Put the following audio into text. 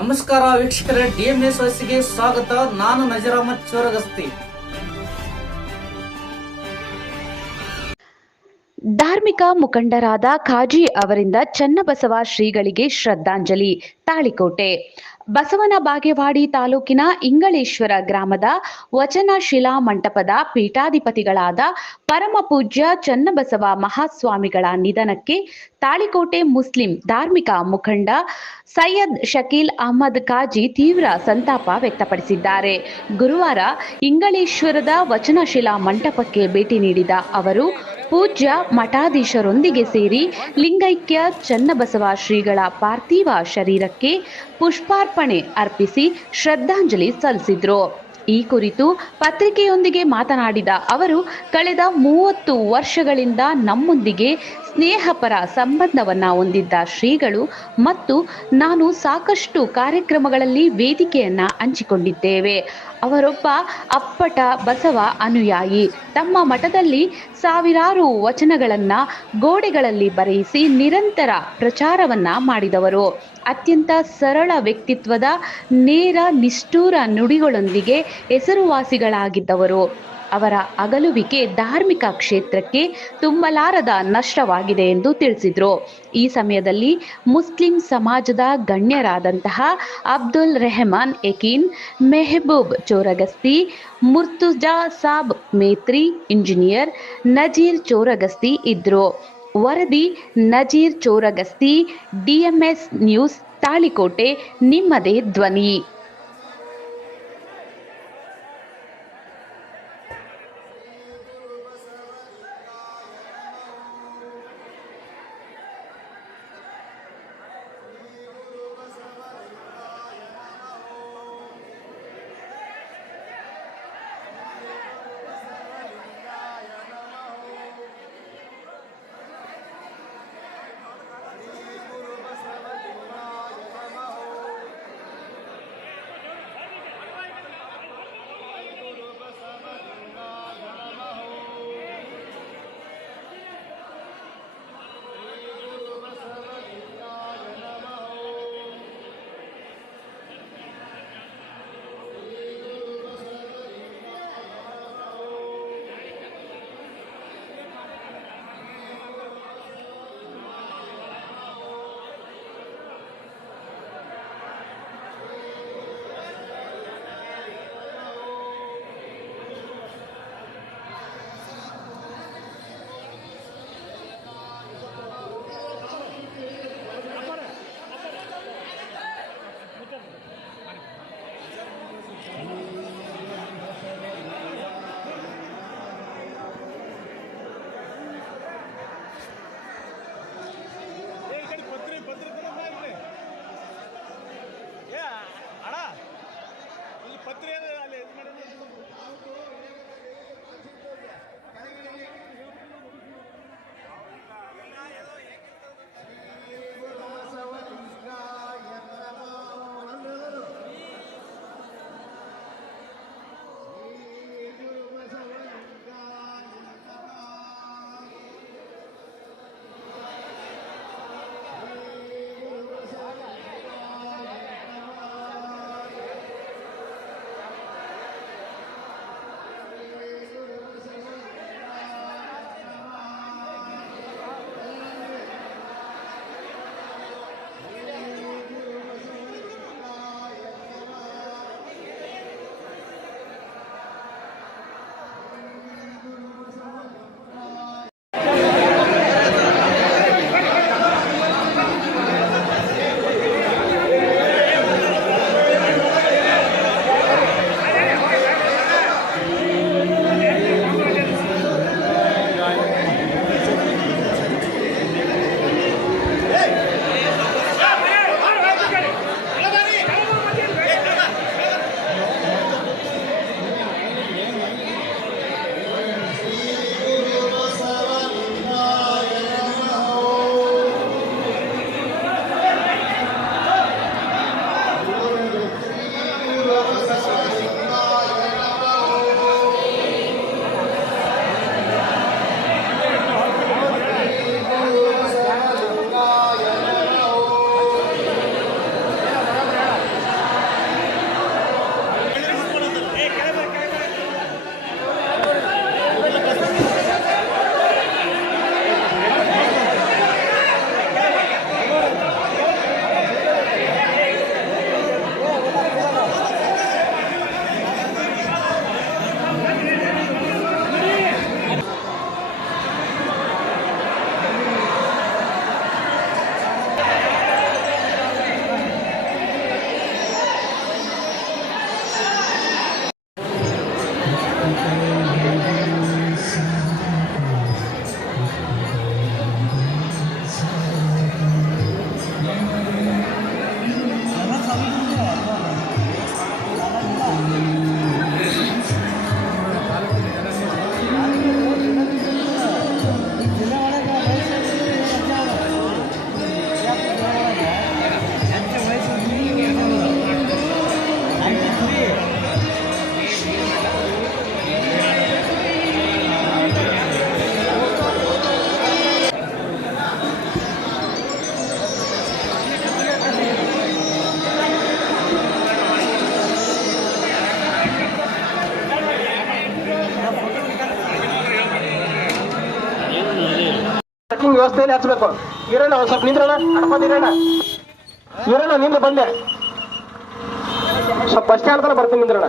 ನಮಸ್ಕಾರ ವೀಕ್ಷಕರೇ, ಡಿಎಂಎಸ್ ವಸಿಗೆ ಸ್ವಾಗತ. ನಾನು ನಜರಾಮತ್ ಚೋರಗಸ್ತಿ. ಧಾರ್ಮಿಕ ಮುಖಂಡರಾದ ಖಾಜಿ ಅವರಿಂದ ಚನ್ನಬಸವ ಶ್ರೀಗಳಿಗೆ ಶ್ರದ್ಧಾಂಜಲಿ, ತಾಳಿಕೋಟೆ. ಬಸವನ ಬಾಗೇವಾಡಿ ತಾಲೂಕಿನ ಇಂಗಳೇಶ್ವರ ಗ್ರಾಮದ ವಚನ ಶಿಲಾ ಮಂಟಪದ ಪೀಠಾಧಿಪತಿಗಳಾದ ಪರಮ ಪೂಜ್ಯ ಚನ್ನಬಸವ ಮಹಾಸ್ವಾಮಿಗಳ ನಿಧನಕ್ಕೆ ತಾಳಿಕೋಟೆ ಮುಸ್ಲಿಂ ಧಾರ್ಮಿಕ ಮುಖಂಡ ಸೈಯದ್ ಶಕೀಲ್ ಅಹಮದ್ ಖಾಜಿ ತೀವ್ರ ಸಂತಾಪ ವ್ಯಕ್ತಪಡಿಸಿದ್ದಾರೆ. ಗುರುವಾರ ಇಂಗಳೇಶ್ವರದ ವಚನಶಿಲಾ ಮಂಟಪಕ್ಕೆ ಭೇಟಿ ನೀಡಿದ ಅವರು ಪೂಜ್ಯ ಮಠಾಧೀಶರೊಂದಿಗೆ ಸೇರಿ ಲಿಂಗೈಕ್ಯ ಚನ್ನಬಸವ ಶ್ರೀಗಳ ಪಾರ್ಥಿವ ಶರೀರಕ್ಕೆ ಪುಷ್ಪಾರ್ಪಣೆ ಅರ್ಪಿಸಿ ಶ್ರದ್ಧಾಂಜಲಿ ಸಲ್ಲಿಸಿದ್ರು. ಈ ಕುರಿತು ಪತ್ರಿಕೆಯೊಂದಿಗೆ ಮಾತನಾಡಿದ ಅವರು, ಕಳೆದ ಮೂವತ್ತು ವರ್ಷಗಳಿಂದ ನಮ್ಮೊಂದಿಗೆ ಸ್ನೇಹಪರ ಸಂಬಂಧವನ್ನ ಹೊಂದಿದ್ದ ಶ್ರೀಗಳು ಮತ್ತು ನಾನು ಸಾಕಷ್ಟು ಕಾರ್ಯಕ್ರಮಗಳಲ್ಲಿ ವೇದಿಕೆಯನ್ನ ಹಂಚಿಕೊಂಡಿದ್ದೇವೆ. ಅವರೊಬ್ಬ ಅಪ್ಪಟ ಬಸವ ಅನುಯಾಯಿ ತಮ್ಮ ಮಠದಲ್ಲಿ ಸಾವಿರಾರು ವಚನಗಳನ್ನ ಗೋಡೆಗಳಲ್ಲಿ ಬರೆಯಿಸಿ ನಿರಂತರ ಪ್ರಚಾರವನ್ನ ಮಾಡಿದವರು. ಅತ್ಯಂತ ಸರಳ ವ್ಯಕ್ತಿತ್ವದ ನೇರ ನಿಷ್ಠೂರ ನುಡಿಗಳೊಂದಿಗೆ ಹೆಸರುವಾಸಿಗಳಾಗಿದ್ದವರು. ಅವರ ಅಗಲುವಿಕೆ ಧಾರ್ಮಿಕ ಕ್ಷೇತ್ರಕ್ಕೆ ತುಂಬಲಾರದ ನಷ್ಟವಾಗಿದೆ ಎಂದು ತಿಳಿಸಿದರು. ಈ ಸಮಯದಲ್ಲಿ ಮುಸ್ಲಿಂ ಸಮಾಜದ ಗಣ್ಯರಾದಂತಹ ಅಬ್ದುಲ್ ರೆಹಮಾನ್ ಎಕೀನ್ ಮೆಹಬೂಬ್ ಚೋರಗಸ್ತಿ, ಮುರ್ತುಜಾ ಸಾಬ್ ಮೇತ್ರಿ, ಇಂಜಿನಿಯರ್ ನಜೀರ್ ಚೋರಗಸ್ತಿ ಇದ್ರು. ವರದಿ ನಜೀರ್ ಚೋರಗಸ್ತಿ ಡಿಎಂಎಸ್ ನ್ಯೂಸ್, ತಾಳಿಕೋಟೆ, ನಿಮ್ಮದೇ ಧ್ವನಿ. ಇಲ್ಲಿ ಪತ್ರಿ ಅದ ಅಲ್ಲಿ ಇದು and ಮಾಡಿ ವ್ಯವಸ್ಥೆಯಲ್ಲಿ ಹಚ್ಬೇಕು. ಇರೋಣ ಒಂದ್ ಸ್ವಲ್ಪ ನಿಂದ್ರಣ ಅಡ್ಕೊಂಡ್ ಇರೋಣ ಇರೋಣ ನಿಂದ ಬಂದೆ. ಸ್ವಲ್ಪ ಬಸ್ ಸ್ಟ್ಯಾಂಡ್ ಬರ್ತೀನಿ ನಿಂದ್ರಣ